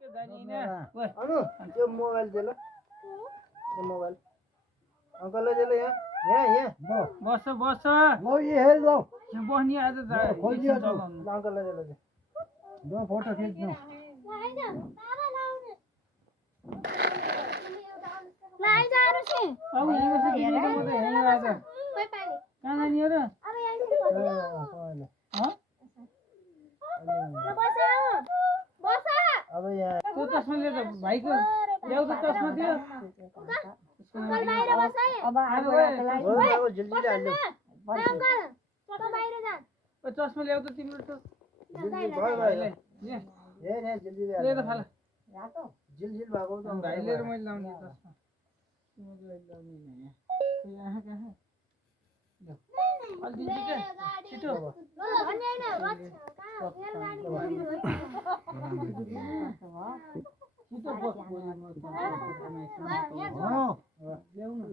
के जाने हैन ओइ अनु त्यो मोबाइल दे ल त्यो मोबाइल अंकललाई दे ल यहाँ यहाँ बस बस ल ये हेर ल यहाँ बस्ने आज खोलिदियो चलाउनु ल अंकललाई दे ल ल फोटो खिच्नु अब युनिभर्सिटी हेरेर मात्रै हेरेर आज कहाँ जाने हो र अब यहाँ त्यो चस्मा लिएर भाइको ल्याउ त चस्मा दियो अब झिल्झिल हाल्नु चस्मा ल्याउ त तिम्रो त झिल्झिल भयो भयो यहाँ हे हे झिल्झिल ले त फाल झिल्झिल भएको त भाइ लिएर मैले लाउने चस्मा यहाँ कहाँ अलि दिन्छु क्या छिटो छिटो ल्याउनु